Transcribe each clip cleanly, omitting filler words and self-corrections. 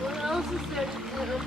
What else is there to do?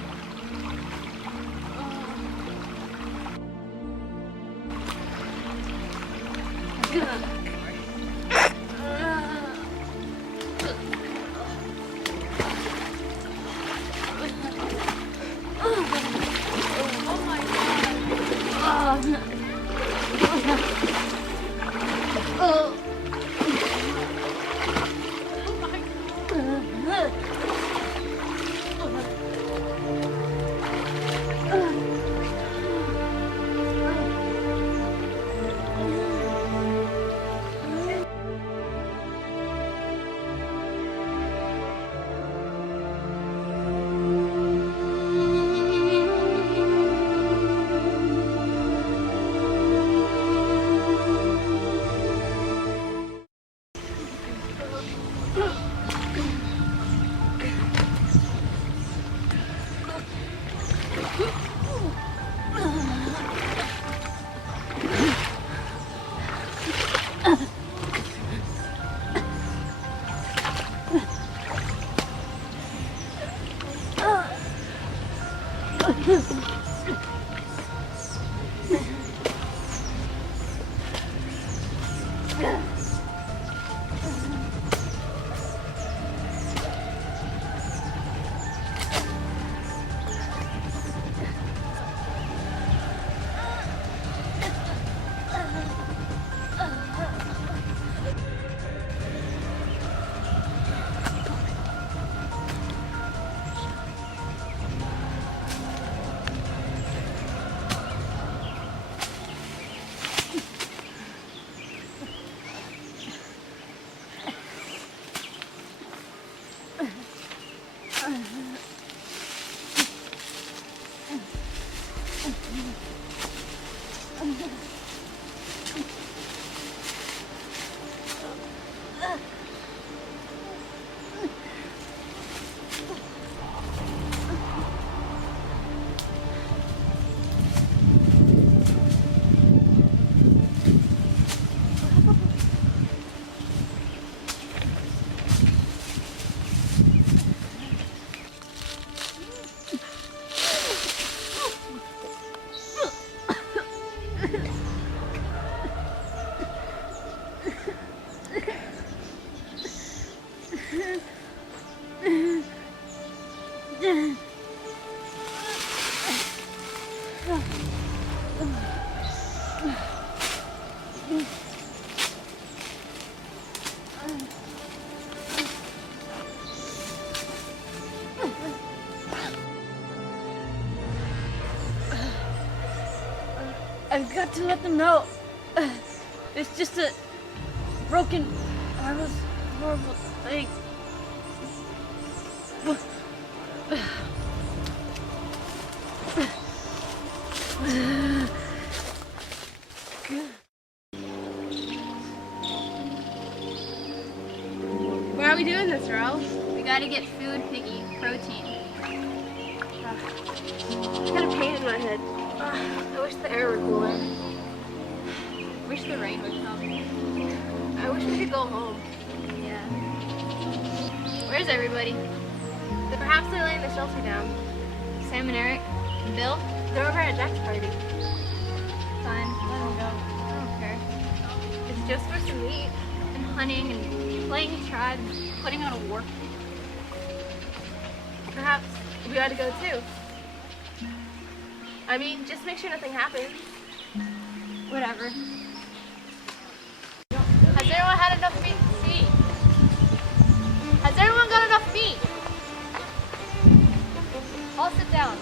I've got to let them know. It's just a broken, harmless, horrible thing. Why are we doing this, Ro? We gotta get food, Piggy. Protein. I got a pain in my head. I wish the air were cooler. Wish the rain would come. I wish we could go home. Yeah. Where's everybody? Perhaps they're laying the shelter down. Sam and Eric? Bill? They're over at Jack's party. Fine. Let them go. I don't care. It's just for some meat. And hunting and playing tribe and putting on a war. Perhaps we ought to go too. I mean, just make sure nothing happens. Whatever. Has everyone had enough meat to eat? Has everyone got enough meat? I'll sit down.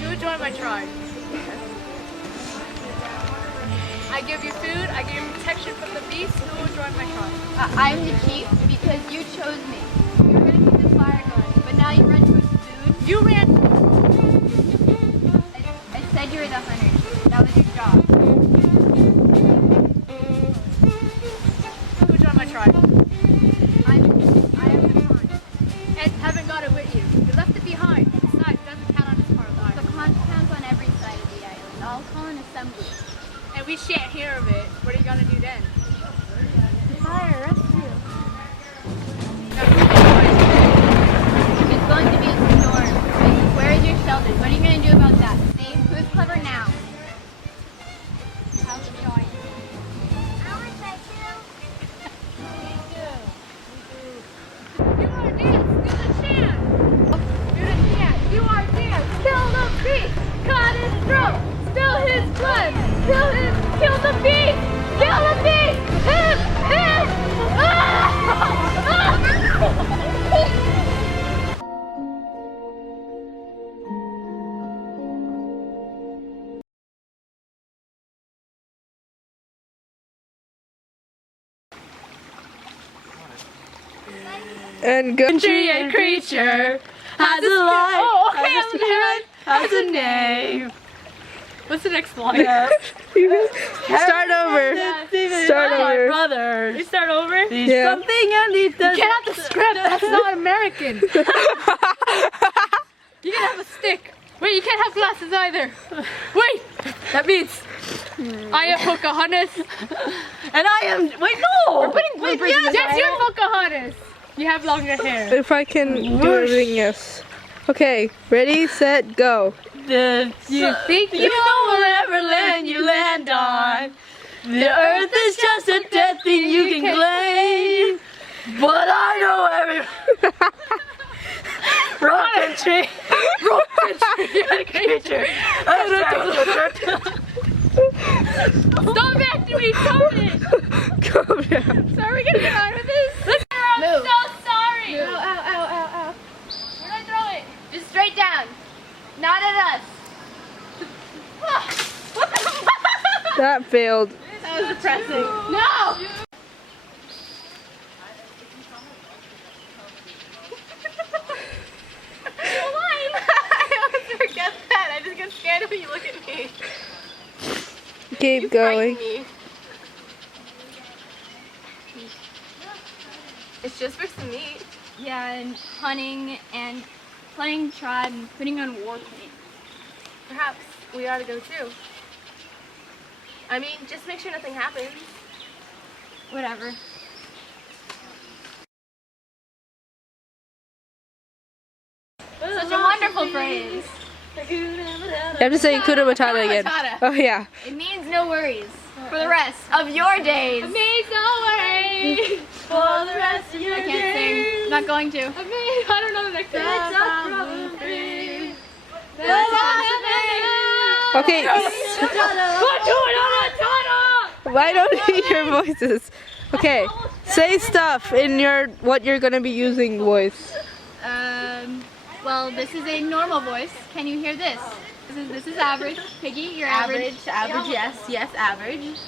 You join my tribe. I give you food, I give you protection from the beasts. Who will join my tribe? I'm the chief because you chose me. You were gonna keep the fire going, but now you run towards food. You ran. I said you were the hunter. That was your job. Who joined my tribe? I'm assembly. And we shan't hear of it. What are you gonna do then? Fire rescue. No, It's going to be a storm. Where is your shelter? What are you going to do about that? See? Who's clever now? How's it going? You are dance. Do the chant. Do the chant. You are dance. Kill the beast. Cut his throat. Spill his blood. Kill the beast. Kill the beast. And go. Country and creature has a life, has a name. What's the next line? Start over. Start My over. brothers. You start over? There's Yeah. something I need to. Get out the script. That's not American. You can have a stick. Wait, you can't have glasses either. Wait, that means I am Pocahontas. And I am. Wait, no. We're putting bloopers in the Yes, you're Pocahontas. You have longer hair. If I can do everything, yes. Okay, ready, set, go. You think you know whatever land you land on. The earth is just a dead thing you can claim. But I know every. Rock country. Rock country and creature. Stop acting me, coming. Calm down. So are we gonna get on with this? I'm Move. so sorry. Ow, ow, ow, ow, ow. Where do I throw it? Just straight down. Not at us. That failed. That was depressing. No! I always forget that. I just get scared when you look at me. Keep going. Me. It's just for some meat. Yeah, and hunting and playing tribe and putting on war paint. Perhaps we ought to go too. I mean, just make sure nothing happens. Whatever. Such a wonderful phrase. You have to say Hakuna Matata again. Matata. Oh yeah. It means no worries for the rest of your days. Means no worries for the rest of your I can't sing. I'm not going to. I don't know the next one. Okay. I don't need your voices. Okay. Say stuff in your what you're gonna be using voice. Well, this is a normal voice. Can you hear this? This is average. Piggy, you're average. Average, yes, average.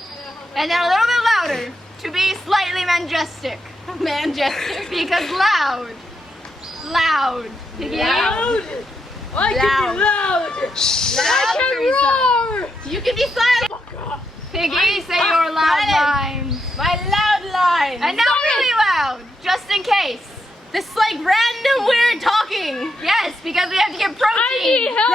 And then a little bit louder to be slightly majestic. Majestic. Because loud. Loud. Piggy. Loud. I can be loud. Loud, Teresa. You can be silent. Piggy, say your loud lines. My loud line. And now really loud, just in case. This like random weird talking. Yes, because we have to get protein. I need help.